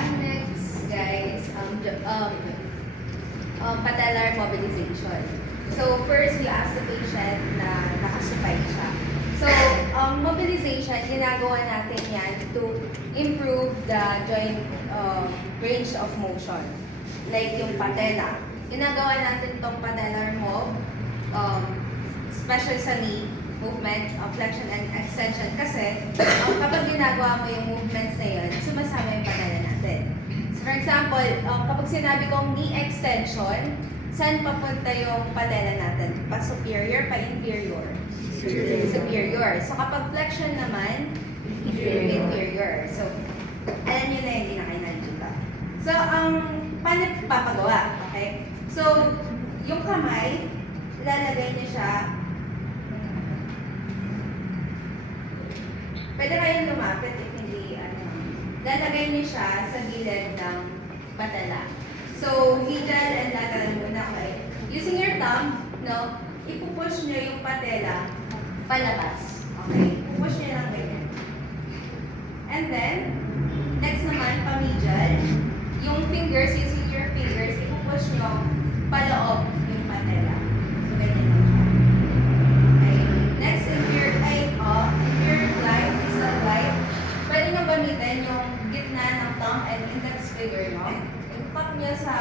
ang next, guys, patellar mobilization. So, first, we ask the patient na nakasupay siya. So, mobilization, ginagawa natin yan to improve the joint range of motion. Like yung patella. Ginagawa natin itong patellar mob, especially sa knee movement, flexion and extension. Kasi, kapag ginagawa mo yung movements na yun, sumasama yung patella natin. So, for example, kapag sinabi kong knee extension, saan papunta yung patella natin? Pa superior, pa inferior? Superior. So, kapag flexion naman, inferior. So, alam nyo na hindi na kayo nakikita. So, paano papagawa? Okay? So, yung kamay, ilalagay niyo siya. Pwede kayong lumapit if hindi, lalagay niyo siya sa gilid ng patella. So, medial and lateral muna, okay? Using your thumb, no, ipupush niyo yung patella palabas. Okay? Ipupush niyo lang ganyan. And then, next naman, pa-medial. Yung fingers, using your fingers, ipupush niyo paloob yung patella. So, ganyan lang siya. Okay? Next, if your glide is a glide, pwede nyo gamitin yung gitna ng thumb and index finger, no? I-tap nyo sa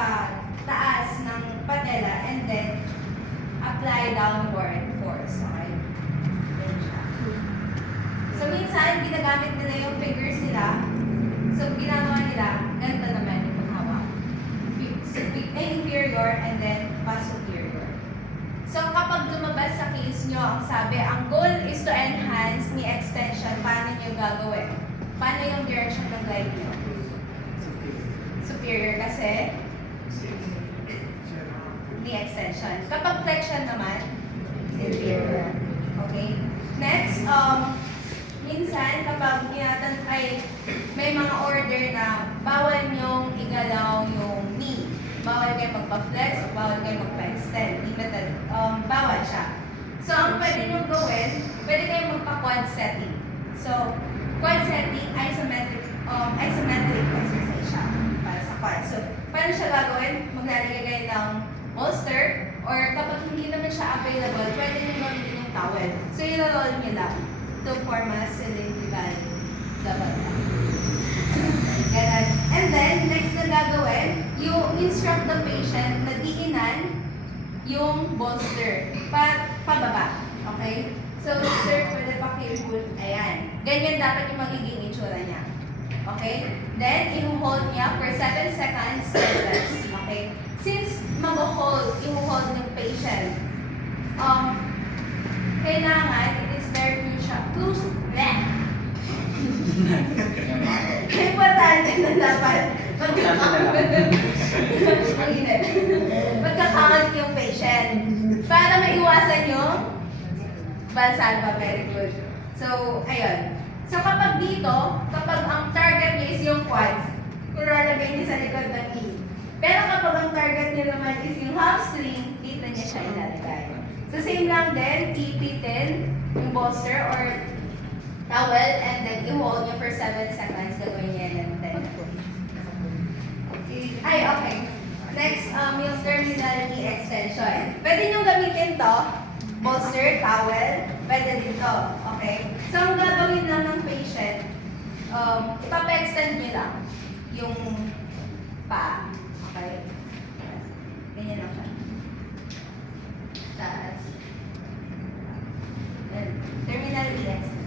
taas ng patella and then apply downward force. Okay? Ganyan siya. So, minsan, ginagamit nila yung fingers nila. So, ginagawa nila, ganito naman yung paghawak. Inferior and then superior. So, kapag lumabas sa case nyo, ang sabi, ang goal is to enhance knee extension. Paano nyo gagawin? Paano yung direction ng glide nyo? Superior kasi knee extension. Kapag flexion naman, inferior. Okay? Next, minsan kapag may mga order na bawal nyong igalaw yung knee. Bawal kayo magpa-flex, bawal kayo magpa-extend. Limited. Bawal siya. So, ang pwede nyong gawin, pwede kayo magpa-quad setting. So, quad setting, isometric exercise siya para sa quad. So, paano siya gagawin? Maglalagay kayo ng bolster, or kapag hindi naman siya available, pwede nyo gawin yung towel. So, ilalol nyo lang to form a cylindrical double. Ganun. And then, next na gagawin, you instruct the patient na diinan yung bolster pababa. Okay? So, sir, pwede pa careful. Ayan. Ganyan dapat yung magiging itsura niya. Okay? Then, i-hold niya for 7 seconds and rest. Okay? Since mag-hold, i-hold ng patient, kailangan, it is very crucial. Importante na dapat magkakakat yung patient para maiwasan yung valsalva. Very good. So, ayun. So, kapag dito, kapag ang target niya is yung quads, ilalagay niya sa likod ng knee. Pero kapag ang target niya naman is yung hamstring, dito niya siya ilalagay. So, same lang din, ipitin yung bolster or towel and then i-hold niya for 7 seconds. Gagawin niya yan 10. Ay, okay. Next, yung terminal knee extension. Pwede nyo gamitin to, bolster, towel, pwede din to. Okay? So, ang gagawin lang ng patient, ipapa-extend niyo lang yung paa. Okay? Ganyan lang siya. Taas. Terminal knee extension.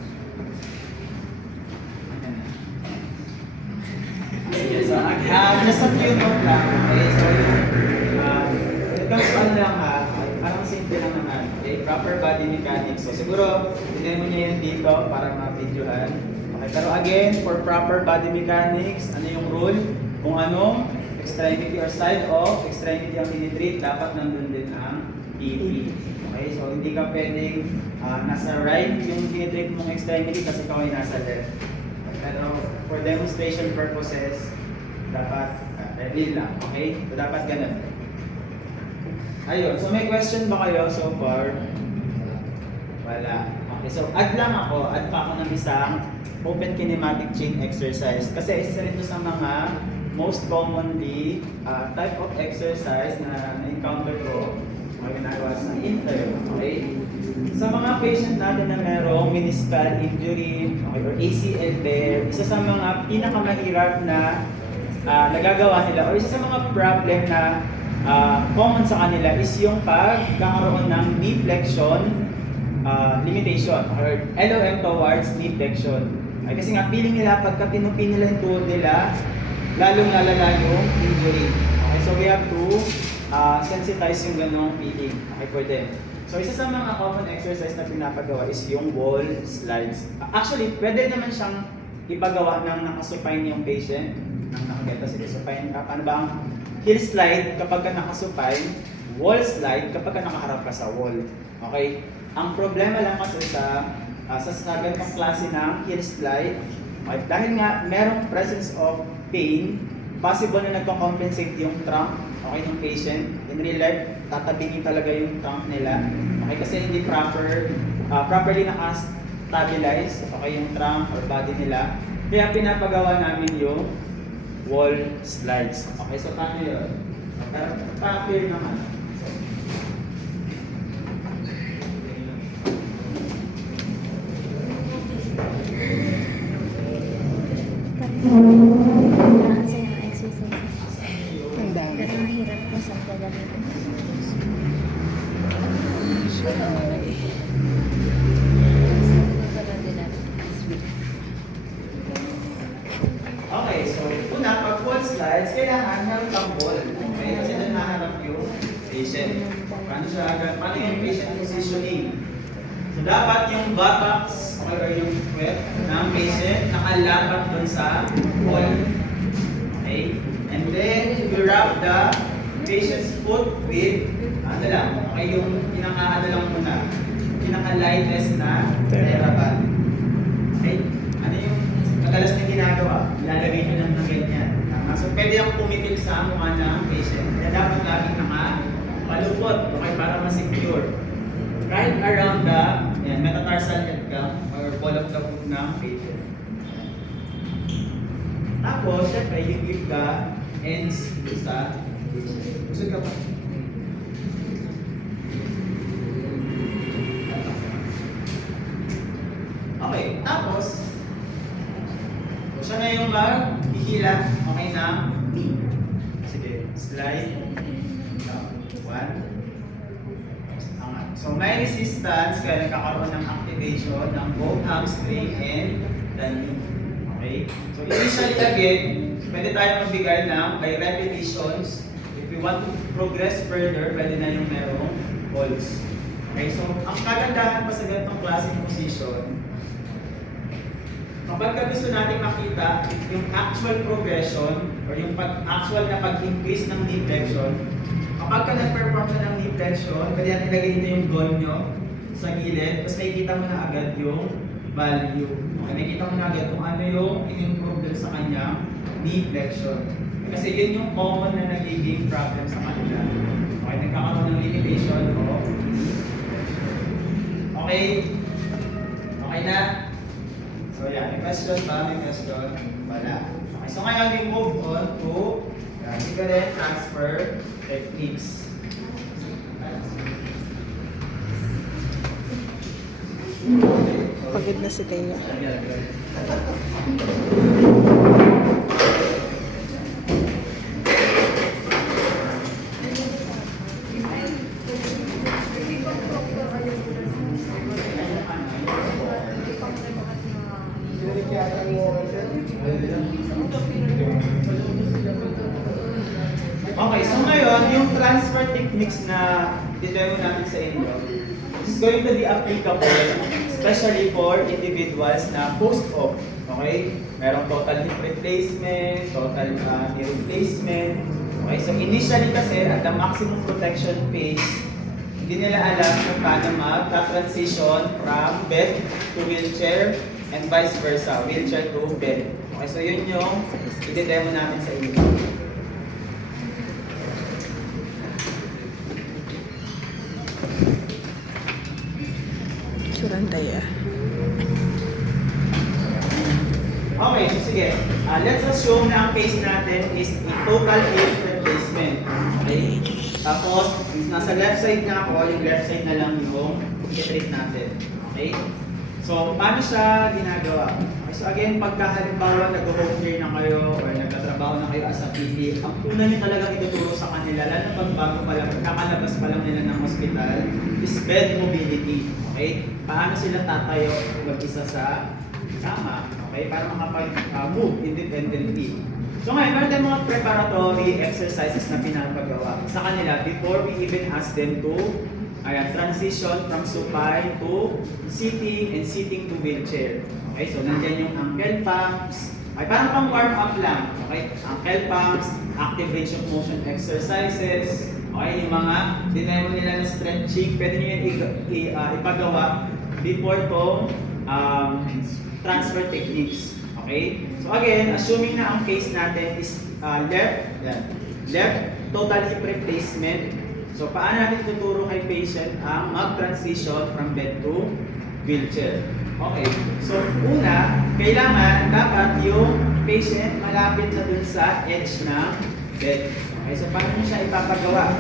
So, just a few notes lang. Okay, so ito ano lang parang simple lang naman. Okay, proper body mechanics. So, siguro, mo niya yun dito para ma-videohan. Okay, pero again, for proper body mechanics, ano yung rule? Kung anong extremity or side of extremity ang tinitreat, dapat nandun din ang EP. Okay, so hindi ka pwedeng nasa right yung tinitreat mong extremity kasi ikaw ay nasa left. Pero for demonstration purposes, dapat real lang, okay? So dapat ganun. Ayun, so may question ba kayo so far? Wala. Okay, so add pa ako ng isang open kinematic chain exercise. Kasi isa rin ito sa mga most commonly type of exercise na na-encounter ko o ginagawa sa interview. Okay? Sa mga patient natin na merong meniscal injury okay, or ACL tear, isa sa mga pinakamahirap na nagagawa nila or isa sa mga problem na common sa kanila is yung pagkakaroon ng knee flexion limitation or LOM towards knee flexion. Ay, kasi nga feeling nila pagka tinupi nila yung tuhod nila, lalong lalala yung injury. Okay, so we have to sensitize yung ganong feeling okay, for them. So isa sa mga common exercise na pinapagawa is yung wall slides. Actually, pwede naman siyang ipagawa ng nakasupine yung patient. Nang nakageta sila supine. Ano ba ang heel slide kapag ka nakasupine, wall slide kapag ka nakaharap ka sa wall. Okay? Ang problema lang kasi sa ganitong klase ng heel slide, okay, dahil nga merong presence of pain, possible na nagko-compensate yung trunk okay, ng patient. In real life, tatabingin talaga yung trunk nila. Okay, kasi hindi properly naka-stabilize okay, yung trunk or body nila. Kaya pinapagawa namin yung wall slides. Okay, so paano yun? Pa-clear naman. Sa yung exercises. Ang dami. Pero mahirap po sa gagamitin. Okay, so una, pag wall slides, kailangan meron kang ball. Okay, kasi doon naharap yung patient. Paano yung patient positioning? So dapat yung buttocks okay, or yung puwet ng patient nakalapat doon sa wall. Okay? And then, you wrap the patient's foot with, ano lang, okay, yung pinaka-ano lang muna, pinaka-lightest na TheraBand. Okay? Ano yung madalas na ginagawa? Ilalagay nyo lang ng ganyan. So, pwede yung pumitil sa mukha ng patient. Kaya dapat laging naka-palupot, okay, para ma-secure. Right around the metatarsal headcam or ball of the foot ng patient. Tapos, syempre, you give the ends sa patient. Gusto ka pa? Okay, tapos, siya na yung maghihila, okay na, knee. Sige, slide. One. Angat. So, may resistance kaya nagkakaroon ng activation ng both hamstring and the knee. Okay? So, initially again, pwede tayo magbigay ng by repetitions. If we want to progress further, pwede na yung merong holds. Okay? So, ang kagandahan pa sa ganitong klaseng position, kapag gusto natin makita yung actual progression or yung actual na pag-increase ng knee flexion, kapag ka nag-perform siya ng knee flexion, pwede natin ilagay dito yung gonyo sa gilid, tapos makikita mo na agad yung value. Okay, nakikita mo na agad kung ano yung in-improve dun sa kanyang knee flexion. Kasi yun yung common na nagiging problem sa kanila. Okay, nagkakaroon ng limitation o okay? Okay na? So yeah, may question ba? May question? Wala. Okay, so ngayon we move on to cigarette transfer techniques. Pagod na si Kaya. Okay, so ngayon, yung transfer techniques na didemo natin sa inyo, this is going to be applicable especially for individuals na post-op. Okay? Merong total hip replacement, total knee replacement. Okay, so initially kasi at the maximum protection phase, hindi nila alam kung paano mag-transition from bed to wheelchair and vice versa, wheelchair to bed. Okay, so yun yung i-demo natin sa inyo. Surantaya. Okay, so sige. Let's assume na ang case natin is a total hip replacement. Okay? Tapos, nasa left side na ako, yung left side na lang yung i-treat natin. Okay? So, paano siya ginagawa? Okay, so again, pagka halimbawa nag-home care na kayo or nagtatrabaho na kayo as a PT, ang una nyo talagang ituturo sa kanila, lalo na pag bago pa lang, kakalabas pa lang nila ng hospital, is bed mobility. Okay? Paano sila tatayo mag-isa sa sama? Okay? Para makapag-move independently. So ngayon, meron tayong mga preparatory exercises na pinapagawa sa kanila before we even ask them to transition from supine to sitting and sitting to wheelchair. Okay, so nandiyan yung ankle pumps. Ay, parang pang warm up lang. Okay, ankle pumps, active range of motion exercises. Okay, yung mga dinemo nila ng stretching, pwede nyo yan ipagawa before to transfer techniques. Okay, so again, assuming na ang case natin is left total hip replacement. So, paano natin tuturo kay patient ang mag-transition from bed to wheelchair? Okay. So, una, kailangan dapat yung patient malapit na dun sa edge ng bed. Okay. So, paano nyo siya ipapagawa?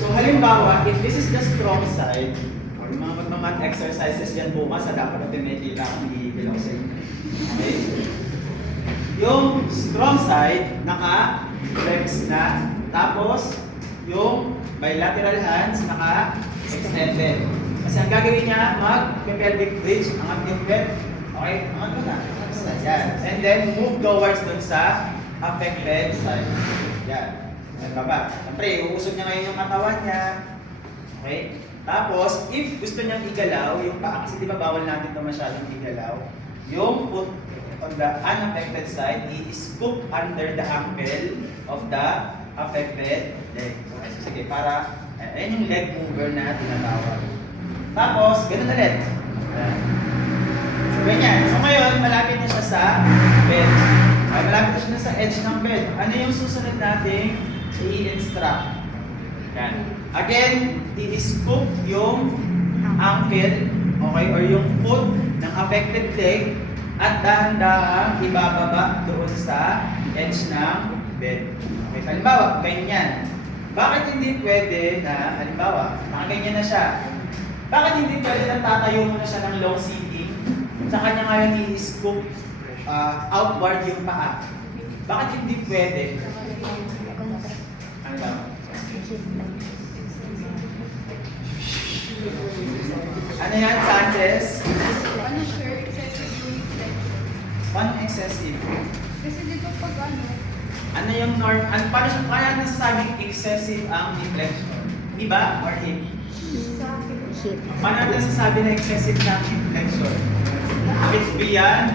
So, halimbawa, if this is the strong side, or yung mga magmamat exercises yan bukas, dapat natin may kita kung hihigilaw sa inyo. Okay. Yung strong side, naka-flex na. Tapos, yung bilateral hands naka-extended. Kasi ang gagawin niya, mag-pelvic bridge, angat yung bed. Okay? Angat mo na. Yan. And then, move towards dun sa affected side. Yan. Yan baba. Siyempre, uusog niya ngayon yung katawan niya. Okay? Tapos, if gusto niyang igalaw, yung paa, kasi di ba bawal natin ito masyadong igalaw, yung foot on the unaffected side, i-scoop under the ankle of the affected leg. Okay, so sige, para, ayan yung leg mover na tinatawag. Tapos, ganun ulit. Ayan. So, ganyan. So, ngayon, malapit na siya sa bed. Okay, malapit na siya sa edge ng bed. Ano yung susunod nating i-instruct? Yan. Again, i-scoop yung ankle, okay, or yung foot ng affected leg at dahan-dahan ibababa doon sa edge ng bed. Okay, halimbawa, ganyan. Bakit hindi pwede na, halimbawa, nakaganyan na siya. Bakit hindi pwede na tatayo mo na siya ng low sitting? Sa kanya ngayon i-scoop outward yung paa. Bakit hindi pwede? Ano ba? Ano yan, Sanchez? Ano sir, excessive reflex. Paano excessive? Kasi dito pag Ano yung norm? Paano nasasabing excessive ang deflection? Iba or hip? Hip. Paano natin nasasabi na excessive na ang deflection? It's beyond,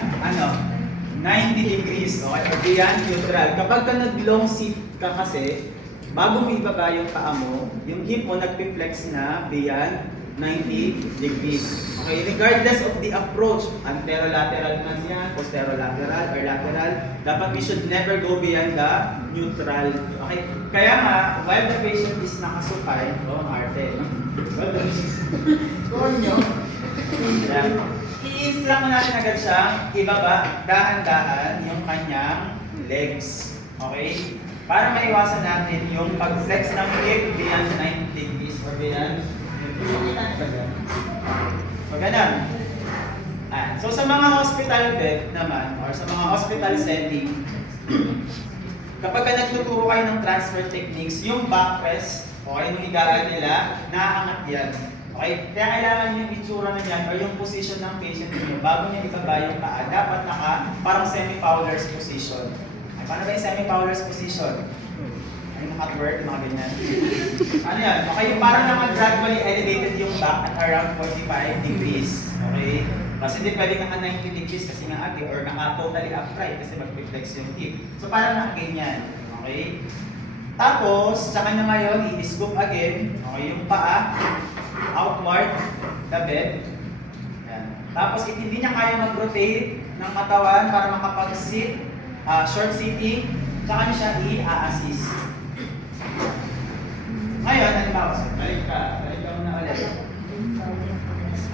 90 degrees, okay? Or beyond neutral. Kapag ka nag-long sit ka kasi, bago mo ibaba yung paa mo, yung hip mo nag-flex na beyond 90 degrees. Okay, regardless of the approach, anterolateral man yan, posterolateral or lateral, dapat we should never go beyond the neutral. Okay, kaya nga, while the patient is nakasupine, ang arte, no? Well, the score nyo. I-instruct natin agad siyang ibaba, dahan-dahan yung kanyang legs. Okay? Para maiwasan natin yung pag-flex ng hip beyond 90 degrees or beyond. So, ganun. So, sa mga hospital bed naman, or sa mga hospital setting, kapag ka nagtuturo kayo ng transfer techniques, yung backrest, okay, yung higaan nila, naaangat yan. Okay? Kaya kailangan yung itsura na yan, or yung position ng patient niyo, bago niya ibaba yung paa, dapat parang semi-Fowler's position. Ay, paano ba yung semi-Fowler's position? Yung hot-work, mga ganyan. Ano yan? Okay, yung parang naman gradually elevated yung back at around 45 degrees. Okay? Kasi hindi pwede naka 90 degrees kasi nga ate, or naka totally upright kasi mag-reflex yung hip. So parang naka-ganyan. Okay? Tapos, sa kanya ngayon, i-scoop again. Okay, yung paa, outward, the bed. Yan. Tapos, if hindi niya kaya mag-rotate ng katawan para makapag-sit, short sitting, saka niya siya i-assist. Ngayon, halimbawa, balik ka muna ulit.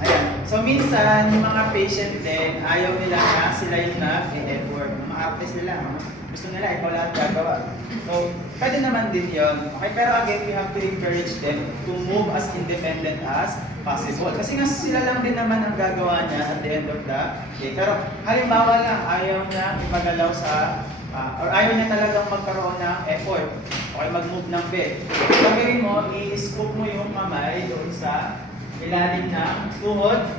Ayan. So, minsan, yung mga patient din, ayaw nila na sila yung nag-effort. practice nila. No? Gusto nila, ikaw lahat gagawa. So, pwede naman din yun. Okay, pero again, we have to encourage them to move as independent as possible. Kasi nga sila lang din naman ang gagawa niya at the end of the day. Pero halimbawa lang, ayaw niya ipagalaw sa, or ayaw niya talagang magkaroon ng effort. Okay, mag-move ng bed. Gagawin mo, i-scoop mo yung kamay doon sa ilalim ng tuhod.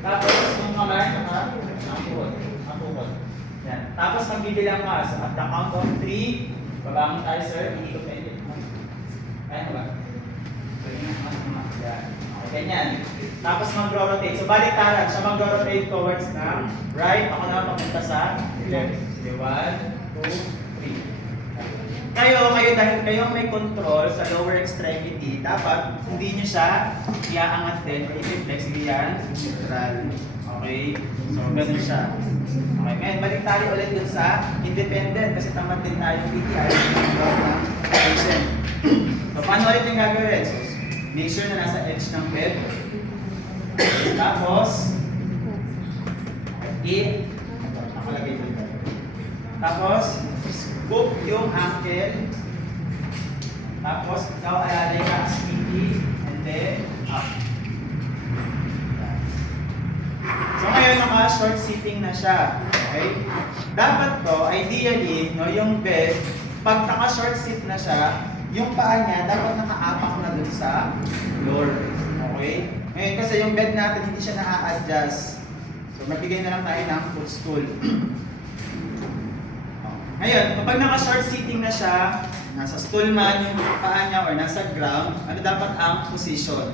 Tapos yung kamay ang tuhod. Yan. Tapos magbibilang ka at the count of 3, babangon tayo sir, iikot kayo. Kaya ba? So yun, yan. Okay, ganyan. Tapos mag-rotate. So baliktaran, siya mag-rotate towards ng right. Ako na papunta sa left. Sige, 1, 2, 3. Kayo dahil kayong may control sa lower extremity, dapat hindi nyo siya iaangat din. I-reflex yan, neutral. Okay? So, ganun siya. Okay, ngayon, balik tayo ulit dun sa independent kasi tamad din tayo PTI ng patient. So, paano ulit yung gagawin? So, make sure na nasa edge ng bed. Tapos, nakalagay dun. Tapos, scoop yung ankle. Tapos, ikaw alalay ka as PT and then up. So ngayon naka-short sitting na siya. Okay? Dapat to, ideally, no, yung bed, pag naka-short sit na siya, yung paa niya dapat nakaapak na dun sa floor. Okay? Ngayon kasi yung bed natin hindi siya na-adjust. So magbigay na lang tayo ng footstool. Ngayon, kapag naka-short sitting na siya, nasa stool man yung paa niya or nasa ground, ano dapat ang position?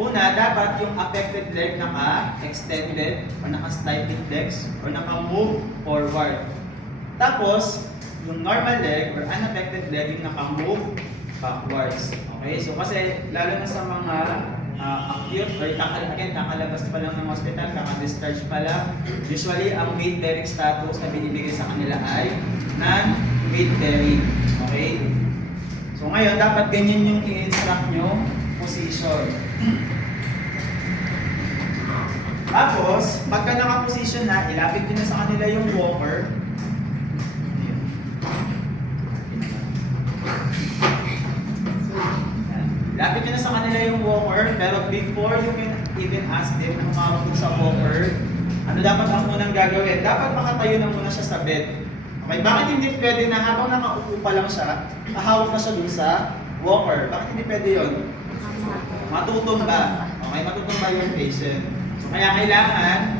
Una, dapat yung affected leg naka-extended or naka-sliding legs or naka-move forward. Tapos, yung normal leg or unaffected leg yung naka-move backwards. Okay? So kasi lalo na sa mga acute or kakalabas pa lang ng hospital, kaka-discharge pa lang, usually ang weight bearing status na binibigay sa kanila ay non-weight bearing. Okay? So ngayon, dapat ganyan yung i-instruct nyo position. Tapos, pagka naka-position na, ilapit nyo na sa kanila yung walker. Ilapit nyo na sa kanila yung walker, pero before you can even ask them na humawak sa walker, ano dapat ang unang gagawin? Dapat makatayo na muna siya sa bed. Okay, bakit hindi pwede na habang nakaupo pa lang siya, kahawak na siya dun sa walker? Bakit hindi pwede yun? Matutumba. Okay, matutumba yung patient. So, kaya kailangan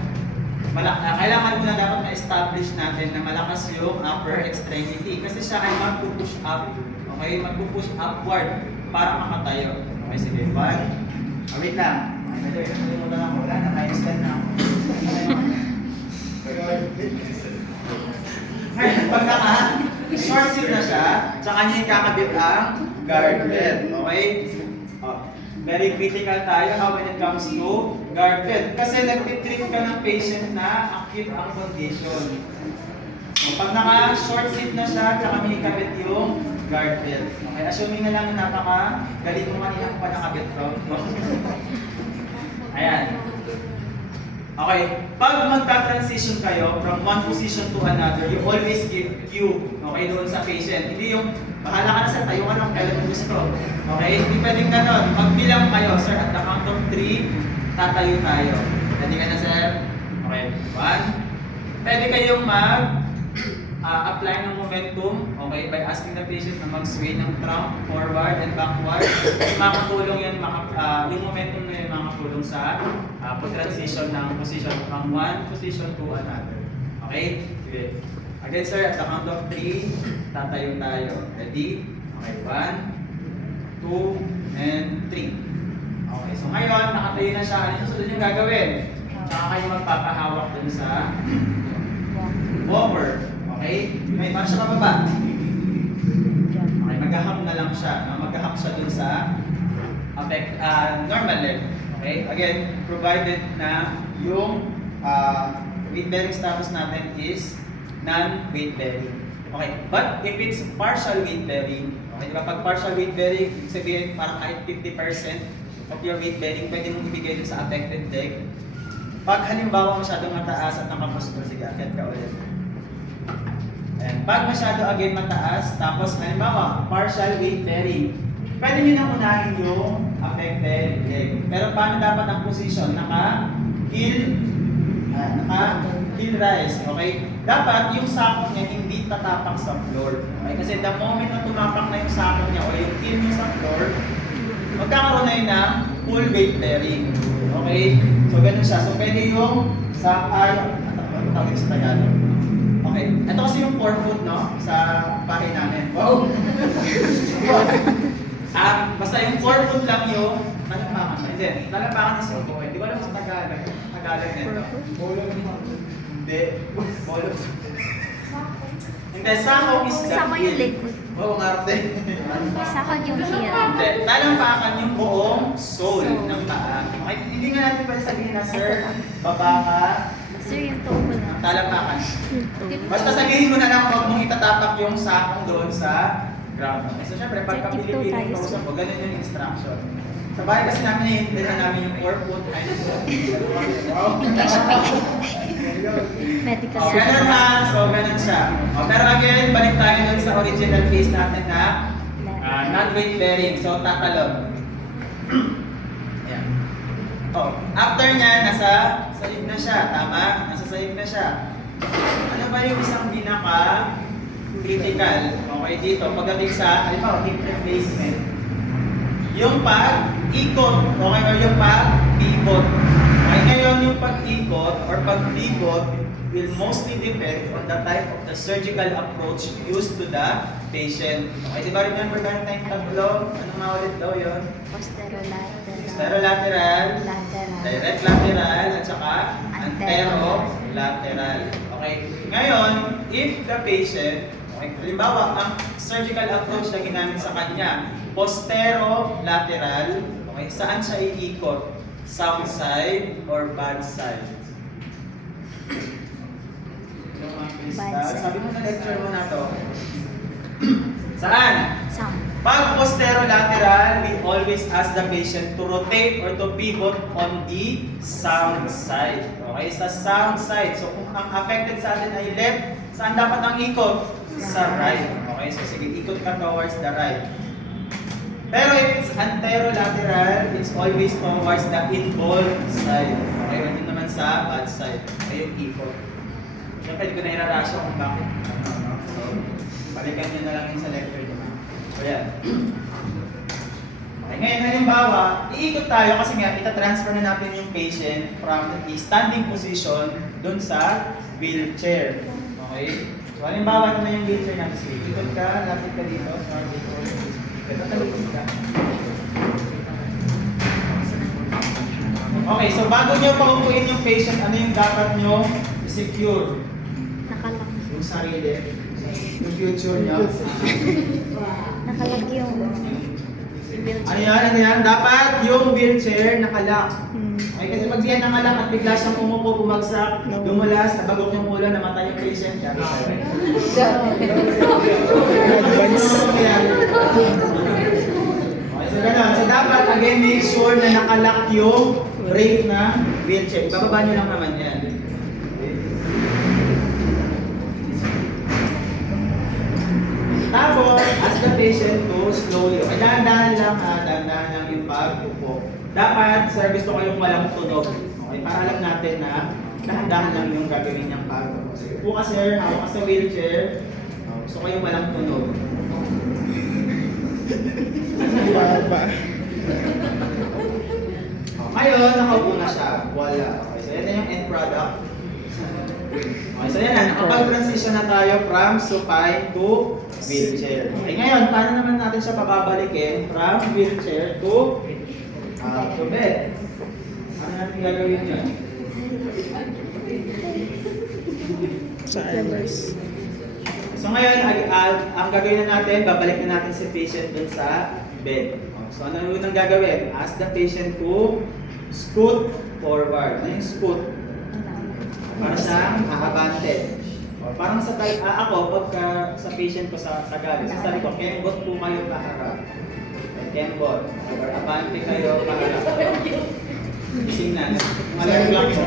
muna dapat ma-establish natin na malakas yung upper extremity. Kasi siya ay mag-push up. Okay, mag-push upward para makatayo. Okay, sige. 1. Wait lang. Okay, nalimutan ako. Wala na, naka-extend na ako. Ngayon, pag naka-short sit na siya, tsaka niya ikakabit ang guardrail. Okay? Very critical tayo when it comes to guardrail. Kasi nag-treat ka ng patient na acute ang condition. So, pag naka-short sit na siya, tsaka may ikabit yung guardrail. Okay, assuming na lang na napaka-galing mo kanina pa nakabit to. Ayan. Okay, pag magta-transition kayo from one position to another, you always give cue, okay, doon sa patient. Hindi yung, bahala ka na sir, tayo ka lang, kailan mo gusto. Okay, hindi pwedeng ganon. Magbilang kayo, sir, at the count of 3, tatayo tayo. Pwede ka na, sir? Okay, 1. Pwede kayong apply ng momentum, okay, by asking the patient na mag-sway ng trunk forward and backward. Makakatulong yan, yung momentum na yun makakatulong sa transition ng position from one position to another. Okay? Sige. Again sir, at the count of 3, tatayo tayo. Ready? Okay, 1, 2, and 3. Okay, so ngayon, nakatayo na siya. Ano yung susunod yung gagawin? Tsaka kayo magpapahawak dun sa walker. Okay? May para siya pababa. Okay, mag-hop na lang siya. No? Mag-hop siya dun sa normal leg. Okay? Again, provided na yung weight bearing status natin is non-weight bearing. Okay, but if it's partial weight bearing, okay, diba? Pag partial weight bearing, ibig sabihin parang kahit 50% of your weight bearing, pwede mong ibigay dun sa affected leg. Pag halimbawa masyadong mataas at nakaposto, sige, akit ka ulit. Pag masyado again mataas, tapos halimbawa, partial weight bearing. Pwede nyo nang unahin yung affected leg. Pero paano dapat ang position? Naka-heel rise. Okay? Dapat yung sako niya hindi tatapak sa floor. Okay? Kasi the moment na tumapak na yung sako niya o yung heel niya sa floor, magkakaroon na yun ng full weight bearing. Okay? So, ganun siya. So, pwede yung sa tawag sa Tagalog. Okay. Ito kasi yung 4 foot, no? Sa bahay namin. Wow! Basta yung 4 foot lang yung talampakan. Hindi. Talampakan is yung buhay. Hindi ko alam sa Tagalog. Tagalog nito. Hindi. Bolo. Hindi. Sako is the Sako yung heel. likod. Oo, nga rin. Sako yung heel. Hindi. Talampakan yung buong sole ng paa. Okay? Hindi nga natin pwede sabihin na, sir, baba ka, Sir, yung toe ko lang. talampakan. Yung toe. Basta sabihin mo na lang huwag mong itatapak yung sakong doon sa ground. Okay, so syempre, pagka Tiptoe Pilipino tayo, kausap sir. mo, ganun yung instruction. Sa bahay kasi namin naiintindihan namin yung 4 foot. Medical Oh, ganun ha. So, ganun siya. Oh, pero again, balik tayo dun sa original case natin na non-weight bearing. So, tatalon. Ayan. Oh, after niya, nasa sahig na siya. Tama? Nasa sahig na siya. Ano ba yung isang pinaka-critical? Okay, dito. Pagdating sa, halimbawa, hip replacement. Yung pag-ikot, okay, or yung pag-pivot. Okay, ngayon yung pag-ikot or pag-pivot will mostly depend on the type of the surgical approach used to the patient. Okay, di ba remember meron tayong tatlo? Anong nga ulit daw yun? Posterolateral. Posterolateral, Lateral. direct lateral, at saka anterolateral. Okay, ngayon, if the patient, okay, halimbawa, ang surgical approach na ginamit sa kanya, posterolateral, okay, saan siya iikot? Sound side or bad side? Bad side. Sabi mo na lecture mo na to. Saan? Sound. Pag posterolateral, we always ask the patient to rotate or to pivot on the sound side. Okay, sa sound side. So kung ang affected sa atin ay left, saan dapat ang ikot? Sa right. Okay, so sige, ikot ka towards the right. Pero if it's anterolateral, it's always towards the involved side. Okay, hindi naman sa bad side. Okay, yung ikot. Siyempre, ko na irarasyo kung bakit. So, balikan nyo na lang yun sa lecture nyo. So, yan. Okay, ngayon halimbawa, iikot tayo kasi nga, ita-transfer na natin yung patient from the standing position dun sa wheelchair. Okay? So, halimbawa naman yung wheelchair natin. So, ikot ka, lapit ka dito. So, dito. Ikot ka. Okay, so bago nyo paupuin yung patient, ano yung dapat nyo secure? Nakalak. Yung sarili. Yung future nyo. Nakalak yung Ano yan? Dapat yung wheelchair nakalock. Okay, kasi pag diyan nakalak at bigla siyang umupo, bumagsak, dumulas, nabagok yung ulo, namatay yung patient. Yan. Okay, so gano'n. So dapat, again, make sure na nakalock yung brake na wheelchair. Ibababa nyo lang naman yan. Tapos, ask the patient to slowly. Okay, dahan-dahan lang ha, dahan-dahan lang yung pag-upo. Dapat, sir, gusto ko yung walang tunog. Okay, para alam natin na dahan-dahan lang yung gagawin niyang pag-upo. So, upo ka, sir, hawak ka sa wheelchair. Gusto ko yung walang tunog. Ngayon, nakaupo na siya. Wala. Okay, so yan na yung end product. Okay, so yan na. Nakapag-transition na tayo from supine to wheelchair. Okay, ngayon, paano naman natin siya pababalikin from wheelchair to bed? Ano natin gagawin yun? So ngayon, ang gagawin na natin, babalik na natin si patient dun sa bed. So ano yung unang gagawin? Ask the patient to scoot forward. Ano yung scoot? Para siyang aabante. O, parang sa ako, pagka sa patient ko sa Tagalog, sasabi ko, kembot po kayo paharap. Kembot. Or abante kayo paharap. Gising na. Malamig lang po.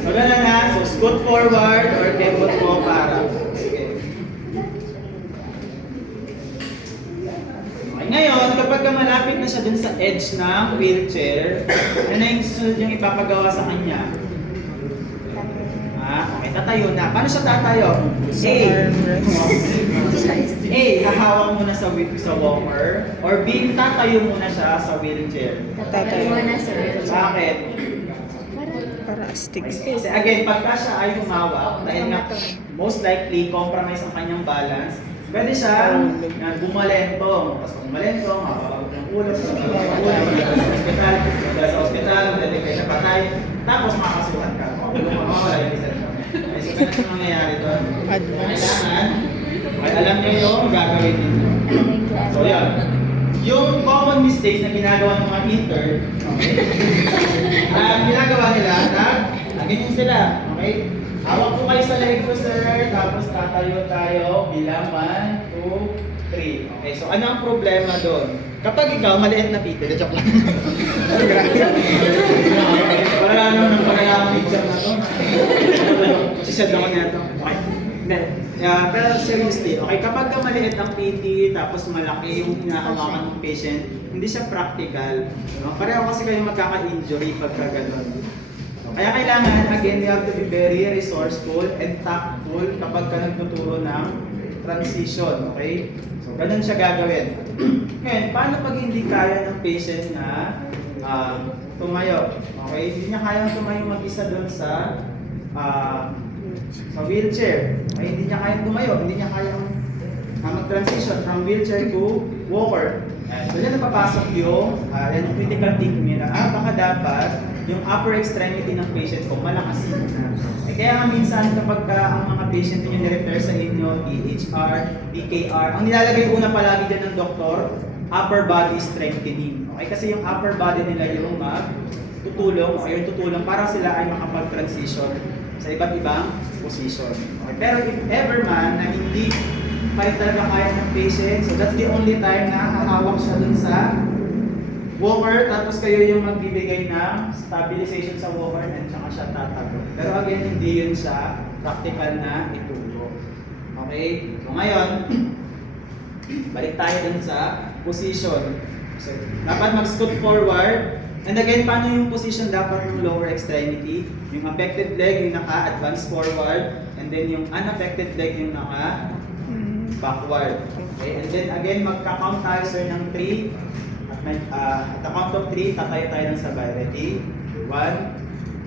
So So, ganun na. So, scoot forward or pivot mo para. Sige. Okay, ngayon, kapag malapit na siya dun sa edge ng wheelchair, ano yung susunod yung ipapagawa sa kanya? Okay, tatayo na. Paano siya tatayo? A, hahawak muna sa walker. Or B, tatayo muna siya sa wheelchair. Tatayo na, sir. Bakit? Para astig. Kasi again, pagka siya ay humawak, dahil nga most likely compromise ang kanyang balance, pwede siya bumalentong. Tapos kung bumalentong, hawak ng ulo, sa hospital, dahil kayo napatay, tapos makakasuhan ka. Mawala yung isa nito. Okay, so ganun yung nangyayari doon. Kailangan, okay, alam niyo yung gagawin ninyo. So yan. Yung common mistake na ginagawa ng mga intern, okay? Ginagawa nila na ganyan sila, okay? Hawak po kayo sa leg ko, sir, tapos tatayo tayo bilang 1, 2, 3. Okay, so ano ang problema doon? Kapag ikaw, maliit na pito, joke lang. Wala naman ng pagkakang picture na to. Sisad lang ko na ito. Okay. Pero seriously, okay, kapag maliit ang PT, tapos malaki yung hinahawakan ng patient, hindi siya practical. No? Pareho kasi kayo magkaka-injury pagka ganun. Kaya kailangan, again, you have to be very resourceful and tactful kapag ka nagtuturo ng transition, okay? So, ganun siya gagawin. Ngayon, paano pag hindi kaya ng patient na tumayo? Okay? Hindi niya kaya tumayo mag-isa doon sa wheelchair. Okay? Hindi niya kaya tumayo, hindi niya kaya mag-transition from wheelchair to walker. So, yan napapasok yung critical thinking nila. Baka dapat yung upper extremity ng patient ko malakas na. Kaya nga minsan kapag ang mga patient nyo ni-refer sa inyo, DHR, DKR, ang nilalagay una palagi dyan ng doktor, upper body strengthening. Okay? Kasi yung upper body nila yung tutulong, o yung tutulong para sila ay makapag-transition sa iba't ibang position. Okay? Pero if ever man na hindi pa rin talaga kaya ng patient, so that's the only time na hahawak siya dun sa walker, tapos kayo yung magbibigay ng stabilization sa walker and saka siya tatago. Pero again, hindi yun siya practical na ituro. Okay? So ngayon, balik tayo dun sa position. So, dapat mag-scoot forward. And again, paano yung position dapat ng lower extremity? Yung affected leg, yung naka-advance forward. And then yung unaffected leg, yung naka-backward. Okay? And then again, magka-count tayo sir ng 3. At the count of 3, tatayo tayo ng sabay. Ready? 1,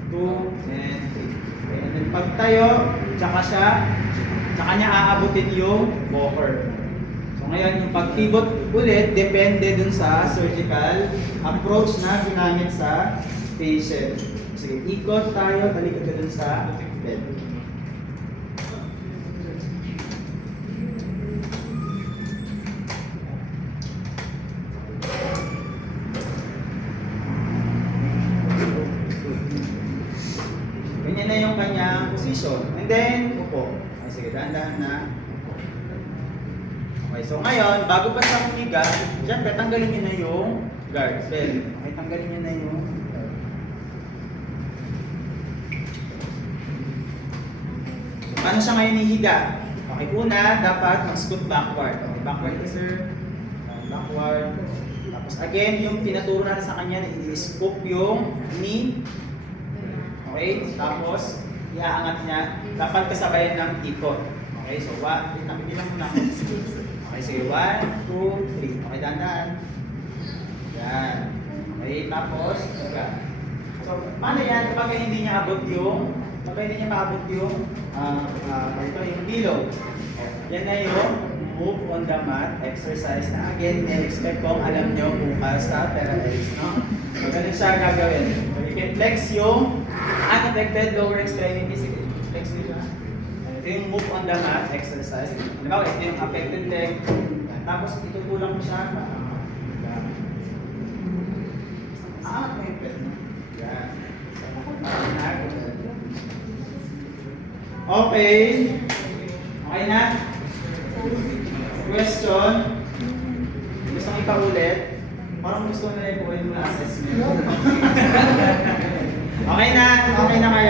2, and 3. Okay, and then pagtayo, tsaka niya aabutin yung walker. So ngayon, yung pag-pivot ulit, depende dun sa surgical approach na ginamit sa patient. Sige, ikot tayo, talikod ka dun sa bed. Ganyan na yung kanyang position. And then, upo. Okay, sige, dahan-dahan na. Okay, so ngayon, bago pa sa humiga, syempre, tanggalin niyo na yung guard bell. Okay, tanggalin niyo na yung guard. Paano siya ngayon hihiga? Okay, una, dapat mag-scoot backward. Okay, backward ka, sir. Backward. Tapos again, yung pinaturo natin sa kanya na i-scoop yung knee. Okay, tapos iaangat niya, dapat kasabayan ng ikot. Okay, so nakikilang mo na. Okay, sige, 1, 2, 3. Okay, dahan-dahan. Yan. Okay, tapos, so, paano yan kapag hindi niya abot yung, maabot yung, yung below. Yan na yung move on the mat exercise na again, expect kong alam nyo bukas sa Therapeutics, no? So, ganun siya gagawin. So, you can flex yung unaffected lower extremity. Sige, flex nyo siya. Ito yung move on the mat exercise. Halimbawa, ito yung affected leg. Tapos, itutulak mo siya. Aangat mo yung pet mo. Yan. Okay. Okay na? Question? Gusto kong ipaulit? Parang gusto na rin po yung assessment. Okay na kayo.